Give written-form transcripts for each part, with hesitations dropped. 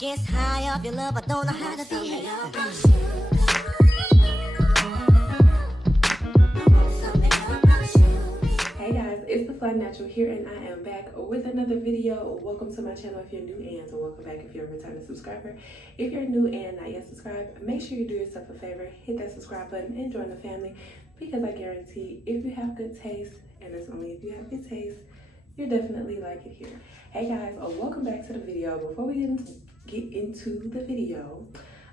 gets high off your love, I don't know how to behave. Hey guys, it's the Fly Natural here, and I am back with another video. Welcome to my channel if you're new, and welcome back if you're a returning subscriber. If you're new and not yet subscribed, make sure you do yourself a favor, hit that subscribe button and join the family, because I guarantee if you have good taste, and it's only if you have good taste, you'll definitely like it here. Hey guys, welcome back to the video. Before we get into the video,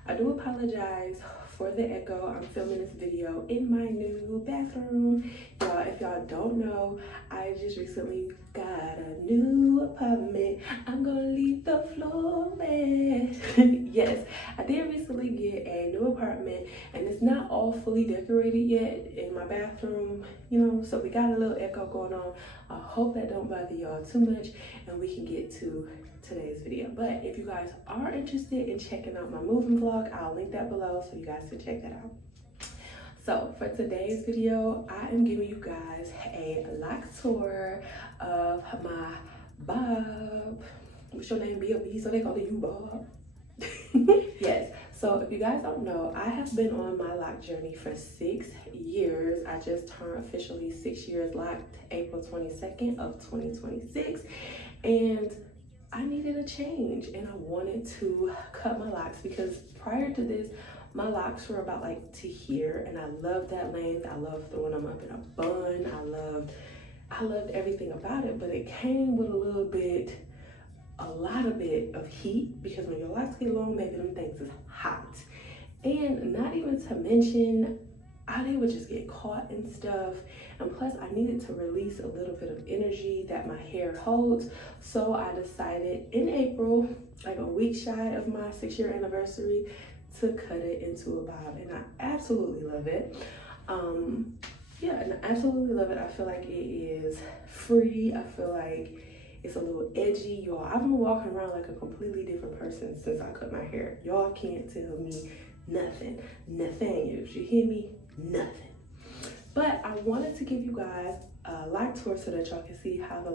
I do apologize for the echo. I'm filming this video in my new bathroom. Y'all, if y'all don't know, I just recently got a new apartment. I'm gonna leave the floor wet. Yes, I did recently get a new apartment, and it's not all fully decorated yet in my bathroom, you know, so we got a little echo going on. I hope that don't bother y'all too much, and we can get to today's video. But if you guys are interested in checking out my moving vlog, I'll link that below so you guys can check that out. So for today's video, I am giving you guys a Locs tour of my Bob. What's your name, B.O.B., so they call you Bob. Yes, so if you guys don't know, I have been on my lock journey for 6 years. I just turned officially 6 years locked April 22nd of 2026, and I needed a change, and I wanted to cut my locks because prior to this, my locks were about like to here, and I loved that length. I loved throwing them up in a bun. I loved everything about it, but it came with a lot of heat, because when your locks get long, baby, them things is hot. And not even to mention, they would just get caught and stuff. And plus, I needed to release a little bit of energy that my hair holds. So I decided in April, like a week shy of my 6-year anniversary, to cut it into a bob. And I absolutely love it. Yeah, and I absolutely love it. I feel like it is free. I feel like it's a little edgy. Y'all, I've been walking around like a completely different person since I cut my hair. Y'all can't tell me nothing. Nathaniel, if you hear me, nothing. But I wanted to give you guys a lock tour so that y'all can see how the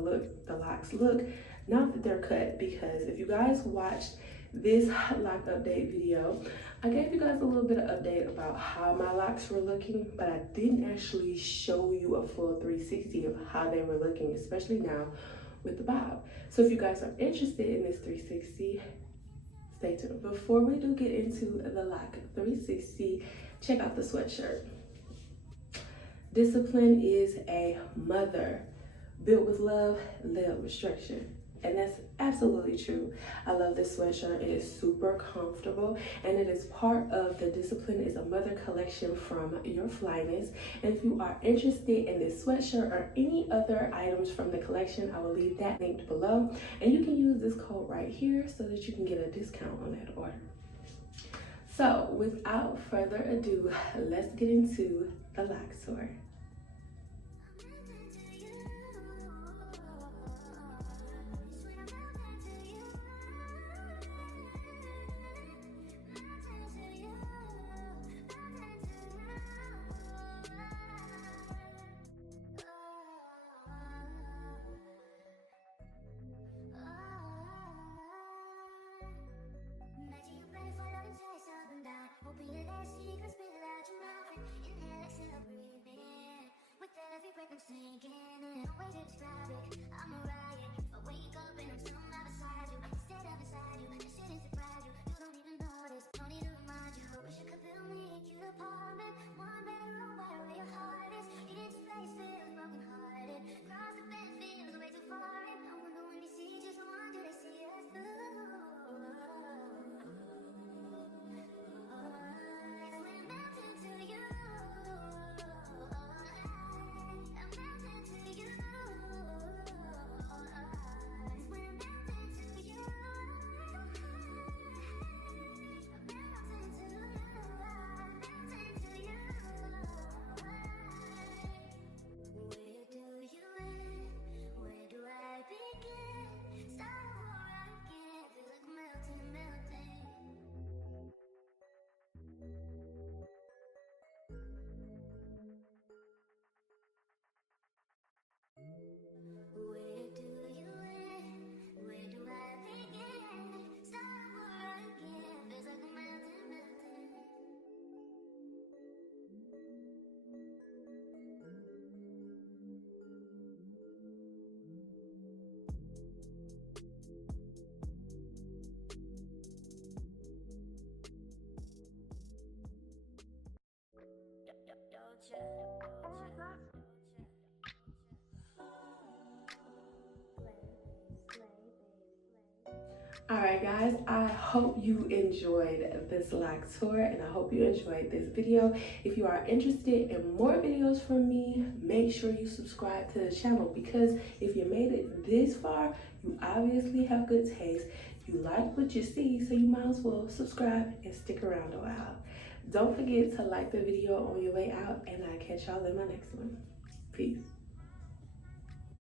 locks look now that they're cut, because if you guys watched this lock update video, I gave you guys a little bit of update about how my locks were looking, but I didn't actually show you a full 360 of how they were looking, especially now with the bob. So if you guys are interested in this 360, stay tuned. Before we do get into the lock 360, check out the sweatshirt. Discipline is a mother. Built with love, led with structure. And that's absolutely true. I love this sweatshirt. It is super comfortable, and it is part of the Discipline is a Mother collection from Your Flyness. And if you are interested in this sweatshirt or any other items from the collection, I will leave that linked below. And you can use this code right here so that you can get a discount on that order. So without further ado, let's get into the lock tour. I'm sinking in, no way to describe it. I'm a riot. If I wake up and I'm somehow beside you, instead of beside you, this shouldn't surprise you. You don't even notice, don't need to remind you. Wish I could build me a cute apartment, one bedroom right where your heart is. Each place feels broken hearted. Cross the bed feels way too far. And I wonder when they see just one, do they see us through? Alright guys, I hope you enjoyed this Locs tour and I hope you enjoyed this video. If you are interested in more videos from me, make sure you subscribe to the channel, because if you made it this far, you obviously have good taste. You like what you see, so you might as well subscribe and stick around a while. Don't forget to like the video on your way out, and I'll catch y'all in my next one. Peace.